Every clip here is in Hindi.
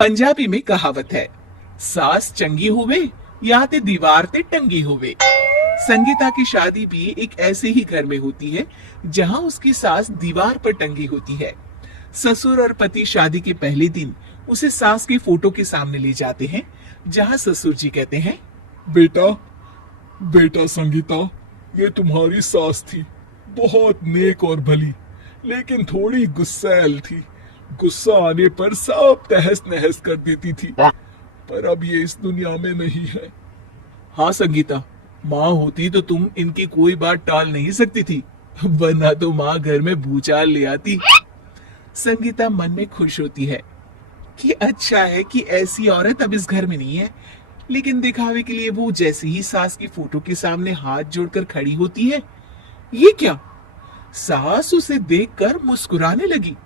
पंजाबी में कहावत है, सास चंगी होवे या ते दीवार ते टंगी होवे। संगीता की शादी भी एक ऐसे ही घर में होती है जहां उसकी सास दीवार पर टंगी होती है। ससुर और पति शादी के पहले दिन उसे सास के फोटो के सामने ले जाते हैं, जहां ससुर जी कहते हैं, बेटा बेटा संगीता, ये तुम्हारी सास थी, बहुत नेक और भली, लेकिन थोड़ी गुस्सैल थी। गुस्सा आने पर सब तहस नहस कर देती थी, पर अब ये इस दुनिया में नहीं है। हाँ संगीता, माँ होती तो तुम इनकी कोई बात टाल नहीं सकती थी, वरना तो माँ घर में भूचाल ले आती। संगीता मन में खुश होती है कि अच्छा है कि ऐसी औरत अब इस घर में नहीं है, लेकिन दिखावे के लिए वो जैसे ही सास की फोटो के सामने हाथ जोड़कर खड़ी होती है, ये क्या? सास उसे देखकर मुस्कुराने लगी।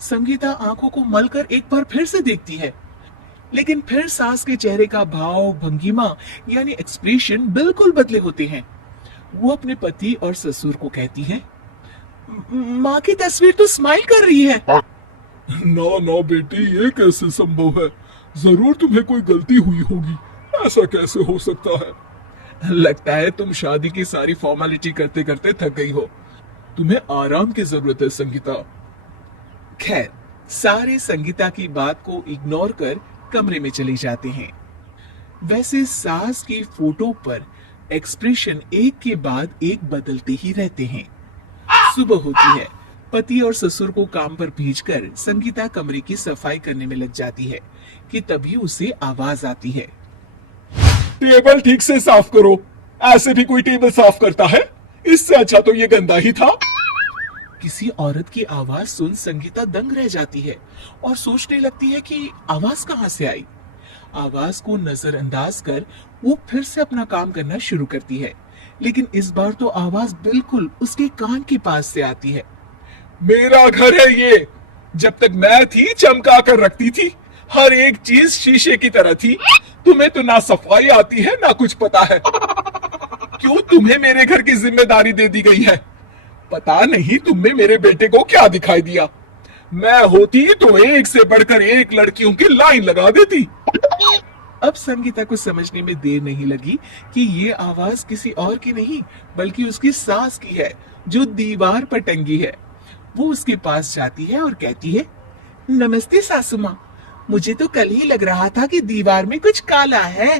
संगीता आंखों को मलकर एक बार फिर से देखती है, लेकिन फिर सास के चेहरे का भाव, भंगिमा यानी एक्सप्रेशन बिल्कुल बदले होते हैं। वो अपने पति और ससुर को कहती है, माँ की तस्वीर तो स्माइल कर रही है। ना ना बेटी, ये कैसे संभव है? जरूर तुम्हें कोई गलती हुई होगी, ऐसा कैसे हो सकता है? लगता है तुम शादी की सारी फॉर्मेलिटी करते करते थक गई हो, तुम्हें आराम की जरूरत है संगीता। खैर, सारे संगीता की बात को इग्नोर कर कमरे में चले जाते हैं। वैसे सास की फोटो पर एक्सप्रेशन एक के बाद एक बदलते ही रहते हैं। सुबह होती है, पति और ससुर को काम पर भेजकर संगीता कमरे की सफाई करने में लग जाती है कि तभी उसे आवाज आती है, टेबल ठीक से साफ करो। ऐसे भी कोई टेबल साफ करता है? इससे अच्छा तो ये गंदा ही था। किसी औरत की आवाज सुन संगीता दंग रह जाती है और सोचने लगती है कि आवाज कहां से आई। आवाज को नजरअंदाज कर वो फिर से अपना काम करना शुरू करती है, लेकिन इस बार तो आवाज बिल्कुल उसके कान के पास से आती है। मेरा घर है ये। जब तक मैं थी चमका कर रखती थी, हर एक चीज शीशे की तरह थी। तुम्हें तो ना सफाई आती है ना कुछ पता है। क्यों तुम्हें मेरे घर की जिम्मेदारी दे दी गई है? पता नहीं तुमने मेरे बेटे को क्या दिखाई दिया। मैं होती तो एक से बढ़कर एक लड़कियों की लाइन लगा देती। अब संगीता को समझने में देर नहीं लगी कि ये आवाज किसी और की नहीं बल्कि उसकी सास की है, जो दीवार पर टंगी है। वो उसके पास जाती है और कहती है, नमस्ते सासू माँ, मुझे तो कल ही लग रहा था कि दीवार में कुछ काला है।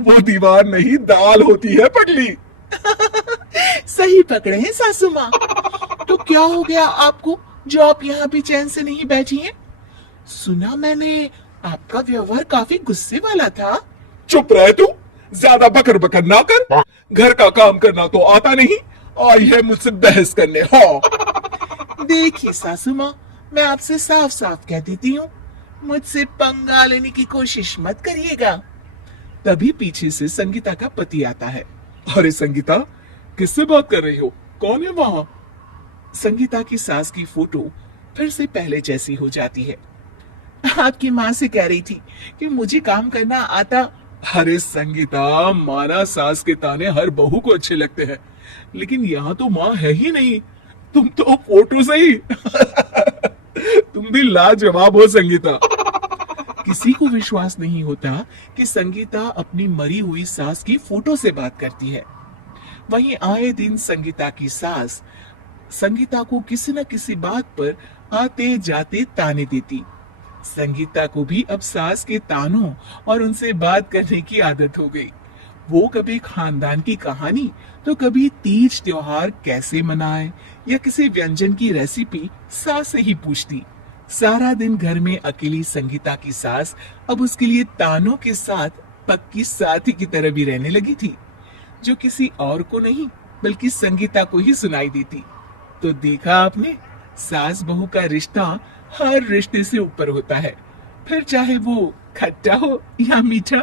वो दीवार नहीं, दाल होती है पगली। सही पकड़े हैं सासू माँ। तो क्या हो गया आपको जो आप यहाँ भी चैन से नहीं बैठी हैं? सुना मैंने आपका व्यवहार काफी गुस्से वाला था। चुप रहे तू, ज्यादा बकर बकर ना कर। घर का काम करना तो आता नहीं, आई है मुझसे बहस करने। हाँ देखिए सासू माँ, मैं आपसे साफ साफ कह देती हूँ, मुझसे पंगा लेने की कोशिश मत करिएगा। तभी पीछे से संगीता का पति आता है। अरे संगीता, किससे बात कर रही हो? कौन है वहां? संगीता की सास की फोटो फिर से पहले जैसी हो जाती है। आपकी माँ से कह रही थी कि मुझे काम करना आता। अरे संगीता, माना सास के ताने हर बहू को अच्छे लगते हैं, लेकिन यहाँ तो माँ है ही नहीं। तुम तो फोटो से ही तुम भी लाजवाब हो संगीता। किसी को विश्वास नहीं होता कि संगीता अपनी मरी हुई सास की फोटो से बात करती है। वहीं आए दिन संगीता की सास संगीता को किसी न किसी बात पर आते जाते ताने देती। संगीता को भी अब सास के तानों और उनसे बात करने की आदत हो गई। वो कभी खानदान की कहानी तो कभी तीज त्योहार कैसे मनाए या किसी व्यंजन की रेसिपी सास से ही पूछती। सारा दिन घर में अकेली संगीता की सास अब उसके लिए तानों के साथ पक्की साथी की तरह भी रहने लगी थी, जो किसी और को नहीं बल्कि संगीता को ही सुनाई देती। तो देखा आपने, सास बहू का रिश्ता हर रिश्ते से ऊपर होता है, फिर चाहे वो खट्टा हो या मीठा।